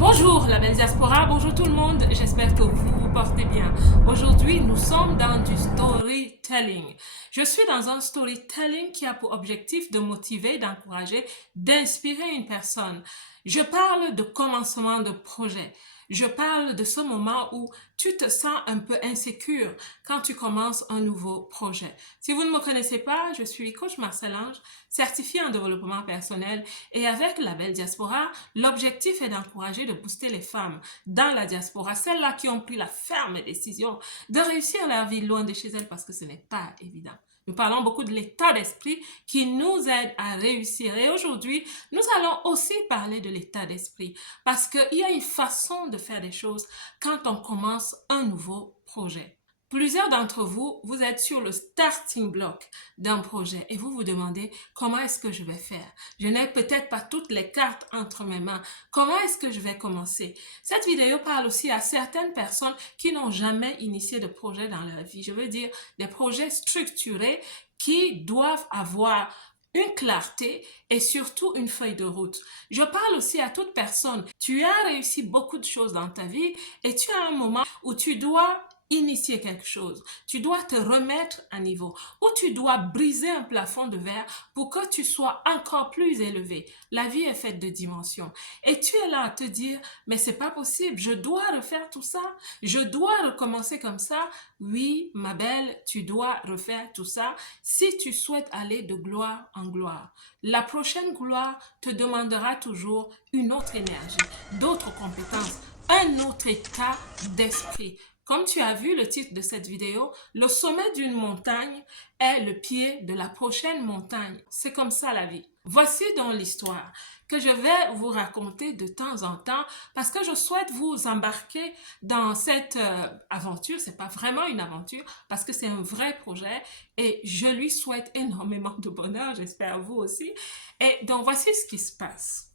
Bonjour la belle diaspora, bonjour tout le monde, j'espère que vous vous portez bien. Aujourd'hui, nous sommes dans du storytelling. Je suis dans un storytelling qui a pour objectif de motiver, d'encourager, d'inspirer une personne. Je parle de commencement de projet. Je parle de ce moment où tu te sens un peu insécure quand tu commences un nouveau projet. Si vous ne me connaissez pas, je suis coach Marcel Ange, certifié en développement personnel et avec la belle diaspora, l'objectif est d'encourager, de booster les femmes dans la diaspora, celles-là qui ont pris la ferme décision de réussir leur vie loin de chez elles parce que ce n'est pas évident. Nous parlons beaucoup de l'état d'esprit qui nous aide à réussir. Et aujourd'hui, nous allons aussi parler de l'état d'esprit parce qu'il y a une façon de faire des choses quand on commence un nouveau projet. Plusieurs d'entre vous, vous êtes sur le starting block d'un projet et vous vous demandez comment est-ce que je vais faire. Je n'ai peut-être pas toutes les cartes entre mes mains. Comment est-ce que je vais commencer? Cette vidéo parle aussi à certaines personnes qui n'ont jamais initié de projet dans leur vie. Je veux dire des projets structurés qui doivent avoir une clarté et surtout une feuille de route. Je parle aussi à toute personne. Tu as réussi beaucoup de choses dans ta vie et tu as un moment où tu dois initier quelque chose, tu dois te remettre à niveau ou tu dois briser un plafond de verre pour que tu sois encore plus élevé. La vie est faite de dimensions et tu es là à te dire mais c'est pas possible, je dois refaire tout ça, je dois recommencer comme ça. Oui, ma belle, tu dois refaire tout ça si tu souhaites aller de gloire en gloire. La prochaine gloire te demandera toujours une autre énergie, d'autres compétences, un autre état d'esprit. Comme tu as vu le titre de cette vidéo, le sommet d'une montagne est le pied de la prochaine montagne. C'est comme ça la vie. Voici donc l'histoire que je vais vous raconter de temps en temps parce que je souhaite vous embarquer dans cette aventure. C'est pas vraiment une aventure parce que c'est un vrai projet et je lui souhaite énormément de bonheur, j'espère vous aussi. Et donc voici ce qui se passe.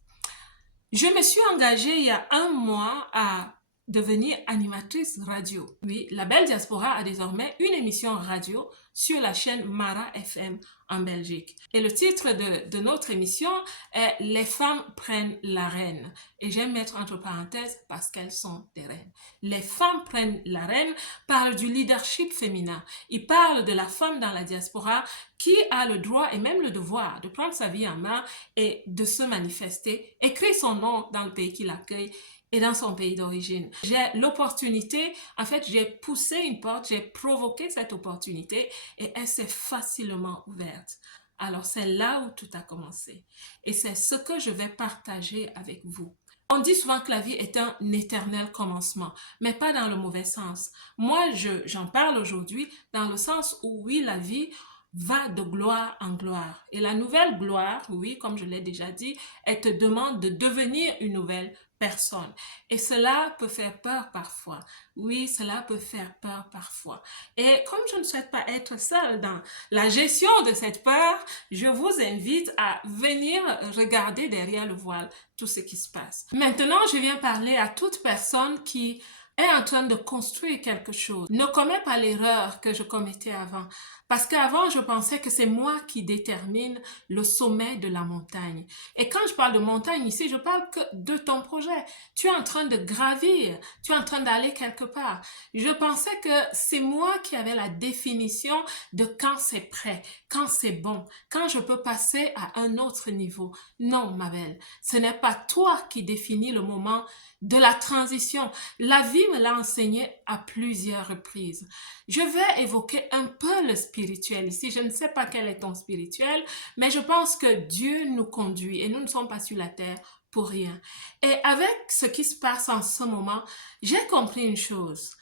Je me suis engagée il y a un mois à devenir animatrice radio. Oui, la belle diaspora a désormais une émission radio sur la chaîne Mara FM en Belgique. Et le titre de notre émission est Les femmes prennent la reine. Et j'aime mettre entre parenthèses parce qu'elles sont des reines. Les femmes prennent la reine parle du leadership féminin. Il parle de la femme dans la diaspora qui a le droit et même le devoir de prendre sa vie en main et de se manifester, écrire son nom dans le pays qui l'accueille et dans son pays d'origine. J'ai l'opportunité, en fait, j'ai poussé une porte, j'ai provoqué cette opportunité et elle s'est facilement ouverte. Alors, c'est là où tout a commencé. Et c'est ce que je vais partager avec vous. On dit souvent que la vie est un éternel commencement, mais pas dans le mauvais sens. Moi, j'en parle aujourd'hui dans le sens où, oui, la vie va de gloire en gloire. Et la nouvelle gloire, oui, comme je l'ai déjà dit, elle te demande de devenir une nouvelle personne. Et cela peut faire peur parfois. Oui, cela peut faire peur parfois. Et comme je ne souhaite pas être seule dans la gestion de cette peur, je vous invite à venir regarder derrière le voile tout ce qui se passe. Maintenant, je viens parler à toute personne qui est en train de construire quelque chose. Ne commets pas l'erreur que je commettais avant. Parce qu'avant, je pensais que c'est moi qui détermine le sommet de la montagne. Et quand je parle de montagne ici, je parle que de ton projet. Tu es en train de gravir, tu es en train d'aller quelque part. Je pensais que c'est moi qui avais la définition de quand c'est prêt, quand c'est bon, quand je peux passer à un autre niveau. Non, ma belle, ce n'est pas toi qui définis le moment de la transition. La vie me l'a enseigné à plusieurs reprises. Je vais évoquer un peu le spirituel ici. Je ne sais pas quel est ton spirituel, mais je pense que Dieu nous conduit et nous ne sommes pas sur la terre pour rien. Et avec ce qui se passe en ce moment, j'ai compris une chose.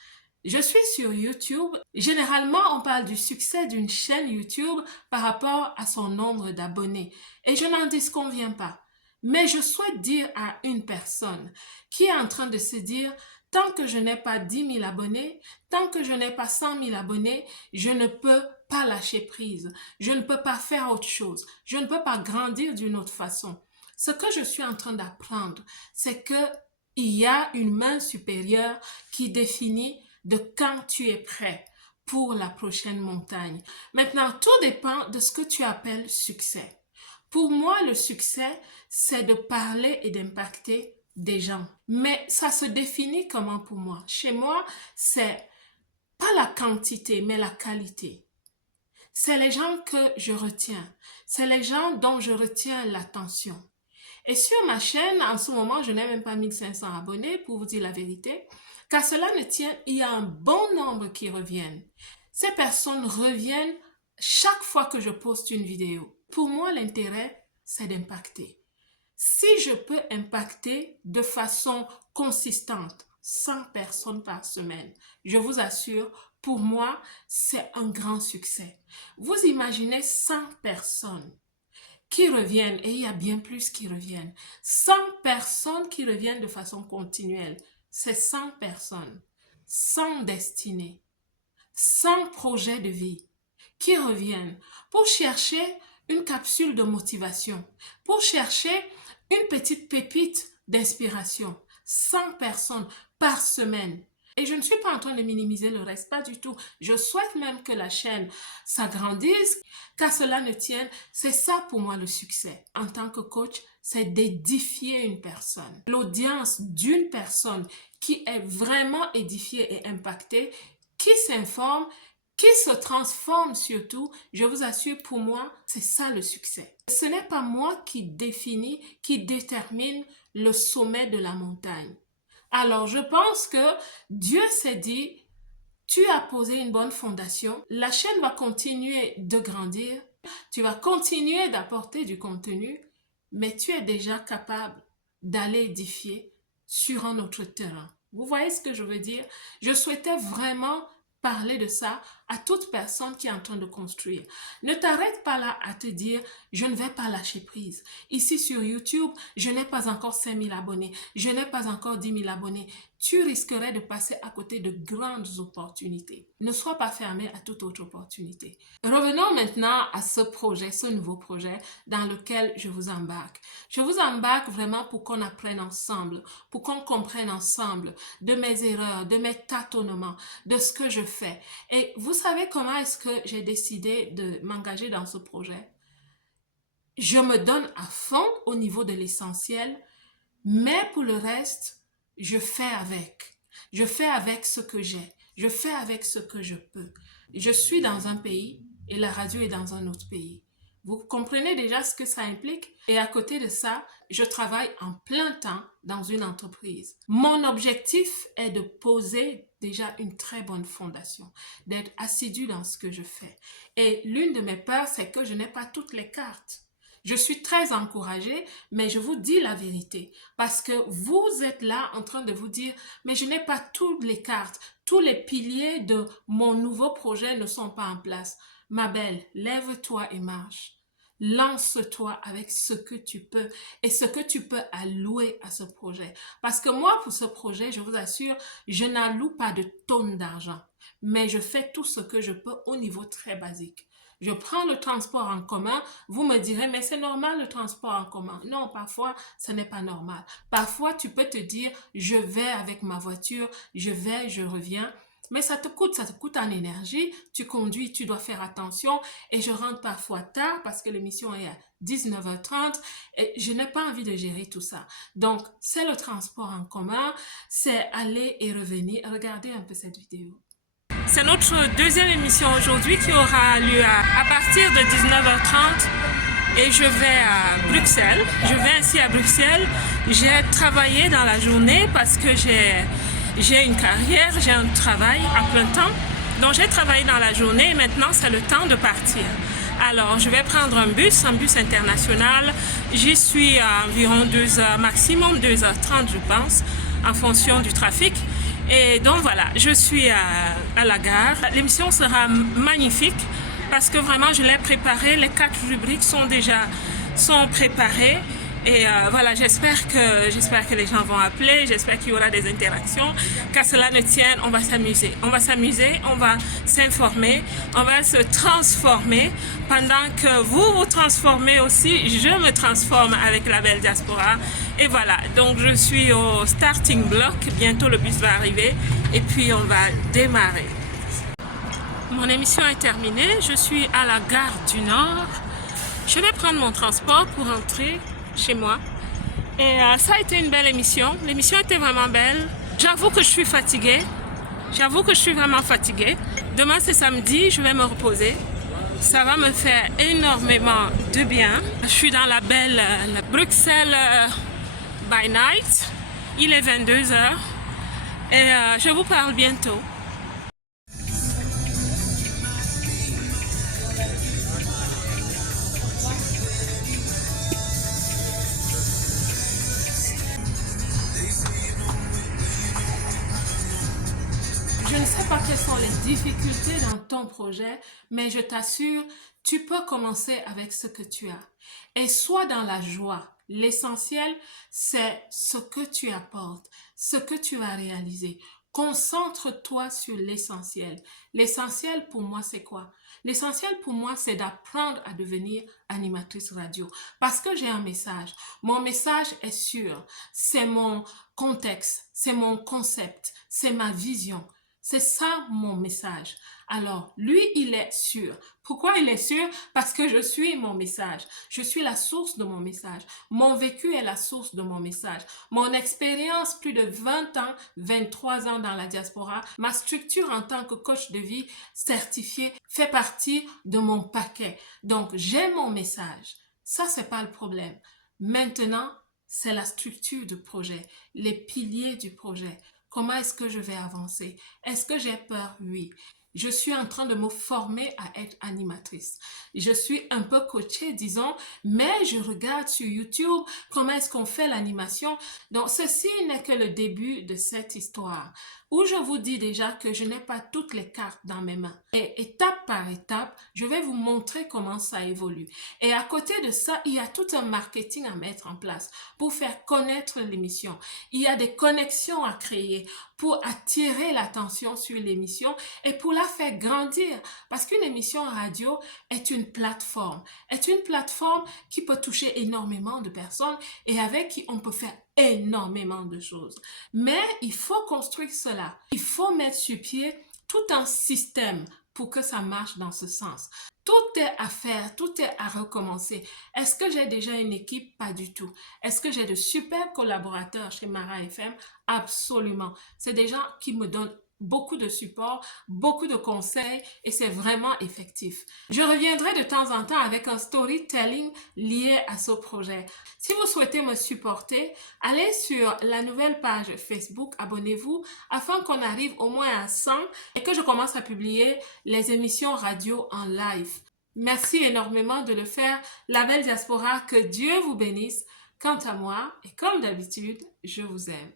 Je suis sur YouTube. Généralement, on parle du succès d'une chaîne YouTube par rapport à son nombre d'abonnés. Et je n'en disconviens pas. Mais je souhaite dire à une personne qui est en train de se dire, tant que je n'ai pas 10 000 abonnés, tant que je n'ai pas 100 000 abonnés, je ne peux pas lâcher prise. Je ne peux pas faire autre chose. Je ne peux pas grandir d'une autre façon. Ce que je suis en train d'apprendre, c'est que il y a une main supérieure qui définit de quand tu es prêt pour la prochaine montagne. Maintenant, tout dépend de ce que tu appelles succès. Pour moi, le succès, c'est de parler et d'impacter des gens. Mais ça se définit comment pour moi? Chez moi, c'est pas la quantité, mais la qualité. C'est les gens que je retiens. C'est les gens dont je retiens l'attention. Et sur ma chaîne, en ce moment, je n'ai même pas 1500 abonnés, pour vous dire la vérité. Qu'à cela ne tient, il y a un bon nombre qui reviennent. Ces personnes reviennent chaque fois que je poste une vidéo. Pour moi, l'intérêt, c'est d'impacter. Si je peux impacter de façon consistante 100 personnes par semaine, je vous assure, pour moi, c'est un grand succès. Vous imaginez 100 personnes qui reviennent, et il y a bien plus qui reviennent. 100 personnes qui reviennent de façon continuelle. C'est 100 personnes, 100 destinées, 100 projets de vie qui reviennent pour chercher une capsule de motivation, pour chercher une petite pépite d'inspiration. 100 personnes par semaine. Et je ne suis pas en train de minimiser le reste, pas du tout. Je souhaite même que la chaîne s'agrandisse, qu'à cela ne tienne. C'est ça pour moi le succès. En tant que coach, c'est d'édifier une personne. L'audience d'une personne qui est vraiment édifiée et impactée, qui s'informe, qui se transforme surtout, je vous assure, pour moi, c'est ça le succès. Ce n'est pas moi qui définit, qui détermine le sommet de la montagne. Alors, je pense que Dieu s'est dit, tu as posé une bonne fondation, la chaîne va continuer de grandir, tu vas continuer d'apporter du contenu, mais tu es déjà capable d'aller édifier sur un autre terrain. Vous voyez ce que je veux dire? Je souhaitais vraiment parler de ça à toute personne qui est en train de construire. Ne t'arrête pas là à te dire, je ne vais pas lâcher prise. Ici sur YouTube, je n'ai pas encore 5000 abonnés, je n'ai pas encore 10 000 abonnés. Tu risquerais de passer à côté de grandes opportunités. Ne sois pas fermé à toute autre opportunité. Revenons maintenant à ce projet, ce nouveau projet dans lequel je vous embarque. Je vous embarque vraiment pour qu'on apprenne ensemble, pour qu'on comprenne ensemble de mes erreurs, de mes tâtonnements, de ce que je fais. Et vous savez comment est-ce que j'ai décidé de m'engager dans ce projet? Je me donne à fond au niveau de l'essentiel, mais pour le reste, je fais avec. Je fais avec ce que j'ai. Je fais avec ce que je peux. Je suis dans un pays et la radio est dans un autre pays. Vous comprenez déjà ce que ça implique? Et à côté de ça, je travaille en plein temps dans une entreprise. Mon objectif est de poser déjà une très bonne fondation, d'être assidu dans ce que je fais. Et l'une de mes peurs, c'est que je n'ai pas toutes les cartes. Je suis très encouragée, mais je vous dis la vérité parce que vous êtes là en train de vous dire « mais je n'ai pas toutes les cartes, tous les piliers de mon nouveau projet ne sont pas en place ». Ma belle, lève-toi et marche. Lance-toi avec ce que tu peux et ce que tu peux allouer à ce projet. Parce que moi, pour ce projet, je vous assure, je n'alloue pas de tonnes d'argent, mais je fais tout ce que je peux au niveau très basique. Je prends le transport en commun, vous me direz, mais c'est normal le transport en commun. Non, parfois, ce n'est pas normal. Parfois, tu peux te dire, je vais avec ma voiture, je vais, je reviens. Mais ça te coûte en énergie, tu conduis, tu dois faire attention et je rentre parfois tard parce que l'émission est à 19h30 et je n'ai pas envie de gérer tout ça. Donc, c'est le transport en commun, c'est aller et revenir. Regardez un peu cette vidéo. C'est notre deuxième émission aujourd'hui qui aura lieu à partir de 19h30 et je vais à Bruxelles. Je vais ainsi à Bruxelles. J'ai travaillé dans la journée parce que j'ai une carrière, j'ai un travail à plein temps. Donc j'ai travaillé dans la journée et maintenant c'est le temps de partir. Alors je vais prendre un bus international. J'y suis à environ 2 heures, maximum 2h30 je pense, en fonction du trafic. Et donc voilà, je suis à la gare. L'émission sera magnifique parce que vraiment je l'ai préparée. Les 4 rubriques sont préparées. Et voilà, j'espère que les gens vont appeler, j'espère qu'il y aura des interactions. Qu'à cela ne tienne, on va s'amuser. On va s'amuser, on va s'informer, on va se transformer. Pendant que vous vous transformez aussi, je me transforme avec la belle diaspora. Et voilà, donc je suis au starting block. Bientôt le bus va arriver et puis on va démarrer. Mon émission est terminée. Je suis à la gare du Nord. Je vais prendre mon transport pour rentrer chez moi Et ça a été une belle émission. L'émission était vraiment belle. J'avoue que je suis fatiguée. J'avoue que je suis vraiment fatiguée. Demain, c'est samedi, je vais me reposer. Ça va me faire énormément de bien. Je suis dans la belle Bruxelles by night. Il est 22 heures et je vous parle bientôt. Je ne sais pas quelles sont les difficultés dans ton projet, mais je t'assure, tu peux commencer avec ce que tu as. Et sois dans la joie. L'essentiel, c'est ce que tu apportes, ce que tu vas réaliser. Concentre-toi sur l'essentiel. L'essentiel pour moi, c'est quoi? L'essentiel pour moi, c'est d'apprendre à devenir animatrice radio. Parce que j'ai un message. Mon message est sûr. C'est mon contexte, c'est mon concept, c'est ma vision. C'est ça mon message. Alors, lui, il est sûr. Pourquoi il est sûr? Parce que je suis mon message. Je suis la source de mon message. Mon vécu est la source de mon message. Mon expérience, plus de 20 ans, 23 ans dans la diaspora, ma structure en tant que coach de vie certifié fait partie de mon paquet. Donc, j'ai mon message. Ça, c'est pas le problème. Maintenant, c'est la structure du projet, les piliers du projet. Comment est-ce que je vais avancer? Est-ce que j'ai peur? Oui. Je suis en train de me former à être animatrice. Je suis un peu coachée, disons, mais je regarde sur YouTube comment est-ce qu'on fait l'animation. Donc, ceci n'est que le début de cette histoire où je vous dis déjà que je n'ai pas toutes les cartes dans mes mains. Et étape par étape, je vais vous montrer comment ça évolue. Et à côté de ça, il y a tout un marketing à mettre en place pour faire connaître l'émission. Il y a des connexions à créer pour attirer l'attention sur l'émission et pour la faire grandir. Parce qu'une émission radio est une plateforme qui peut toucher énormément de personnes et avec qui on peut faire énormément de choses. Mais il faut construire cela. Il faut mettre sur pied tout un système pour que ça marche dans ce sens. Tout est à faire, tout est à recommencer. Est-ce que j'ai déjà une équipe? Pas du tout. Est-ce que j'ai de super collaborateurs chez Mara FM? Absolument. C'est des gens qui me donnent beaucoup de support, beaucoup de conseils et c'est vraiment effectif. Je reviendrai de temps en temps avec un storytelling lié à ce projet. Si vous souhaitez me supporter, allez sur la nouvelle page Facebook, abonnez-vous afin qu'on arrive au moins à 100 et que je commence à publier les émissions radio en live. Merci énormément de le faire. La belle diaspora, que Dieu vous bénisse. Quant à moi, et comme d'habitude, je vous aime.